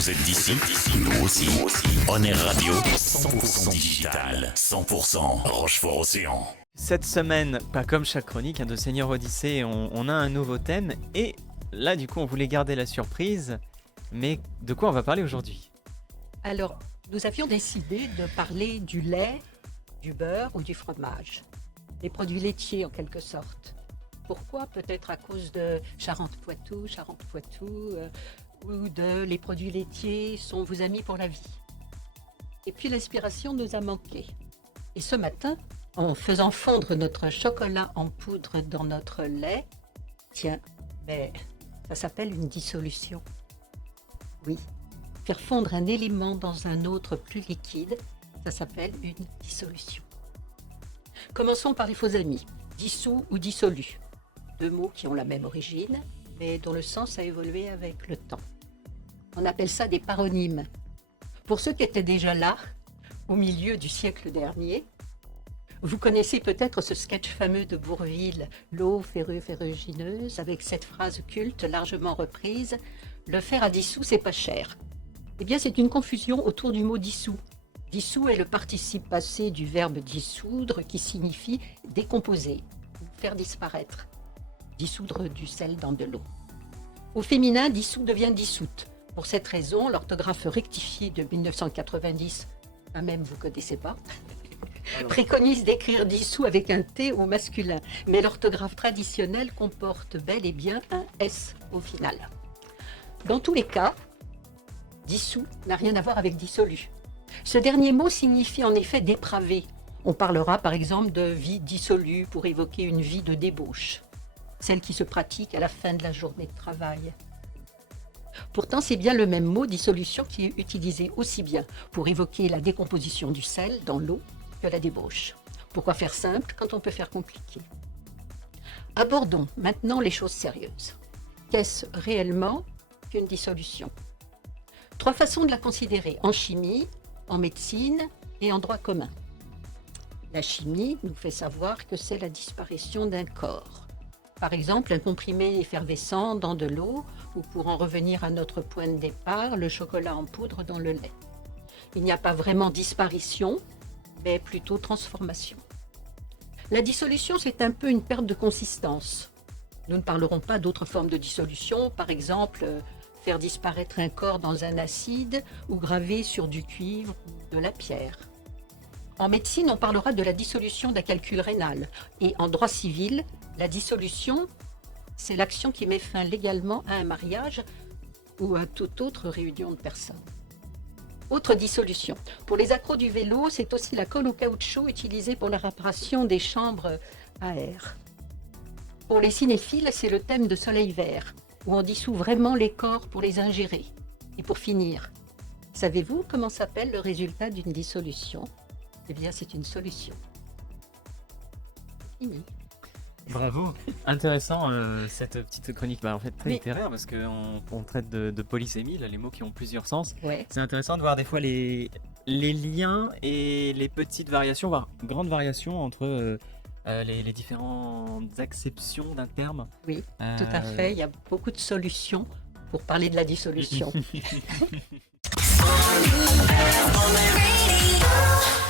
Vous êtes d'ici? Nous aussi. On est radio 100% digital, 100% Rochefort-Océan. Cette semaine, pas comme chaque chronique de Seigneur Odyssée, on a un nouveau thème et là du coup on voulait garder la surprise, mais de quoi on va parler aujourd'hui? Alors, nous avions décidé de parler du lait, du beurre ou du fromage. Des produits laitiers en quelque sorte. Pourquoi? Peut-être à cause de Charentes-Poitou, ou de les produits laitiers sont vos amis pour la vie. Et puis l'inspiration nous a manqué. Et ce matin, en faisant fondre notre chocolat en poudre dans notre lait, tiens, mais ça s'appelle une dissolution. Oui, faire fondre un élément dans un autre plus liquide, ça s'appelle une dissolution. Commençons par les faux amis, dissous ou dissolus. Deux mots qui ont la même origine, mais dont le sens a évolué avec le temps. On appelle ça des paronymes. Pour ceux qui étaient déjà là, au milieu du siècle dernier, vous connaissez peut-être ce sketch fameux de Bourvil, l'eau ferrugineuse, avec cette phrase culte largement reprise, « Le fer à dissous, c'est pas cher ». Eh bien, c'est une confusion autour du mot dissous. Dissous est le participe passé du verbe dissoudre qui signifie décomposer, ou faire disparaître. Dissoudre du sel dans de l'eau. Au féminin, dissous devient dissoute. Pour cette raison, l'orthographe rectifiée de 1990, quand même vous ne connaissez pas, préconise d'écrire dissous avec un T au masculin. Mais l'orthographe traditionnelle comporte bel et bien un S au final. Dans tous les cas, dissous n'a rien à voir avec dissolu. Ce dernier mot signifie en effet dépravé. On parlera par exemple de vie dissolue pour évoquer une vie de débauche, celle qui se pratique à la fin de la journée de travail. Pourtant, c'est bien le même mot dissolution qui est utilisé aussi bien pour évoquer la décomposition du sel dans l'eau que la débauche. Pourquoi faire simple quand on peut faire compliqué? Abordons maintenant les choses sérieuses. Qu'est-ce réellement qu'une dissolution? Trois façons de la considérer en chimie, en médecine et en droit commun. La chimie nous fait savoir que c'est la disparition d'un corps. Par exemple, un comprimé effervescent dans de l'eau, ou pour en revenir à notre point de départ, le chocolat en poudre dans le lait. Il n'y a pas vraiment disparition, mais plutôt transformation. La dissolution, c'est un peu une perte de consistance. Nous ne parlerons pas d'autres formes de dissolution, par exemple, faire disparaître un corps dans un acide ou graver sur du cuivre ou de la pierre. En médecine, on parlera de la dissolution d'un calcul rénal. Et en droit civil, la dissolution, c'est l'action qui met fin légalement à un mariage ou à toute autre réunion de personnes. Autre dissolution. Pour les accros du vélo, c'est aussi la colle au caoutchouc utilisée pour la réparation des chambres à air. Pour les cinéphiles, c'est le thème de Soleil Vert, où on dissout vraiment les corps pour les ingérer. Et pour finir, savez-vous comment s'appelle le résultat d'une dissolution? Eh bien, c'est une solution. Fini. Bravo. Intéressant cette petite chronique, en fait très littéraire parce qu'on traite de polysémie, là, les mots qui ont plusieurs sens. Ouais. C'est intéressant de voir des fois les liens et les petites variations, voire grandes variations entre les différentes acceptions d'un terme. Oui, tout à fait. Il y a beaucoup de solutions pour parler de la dissolution. On the radio.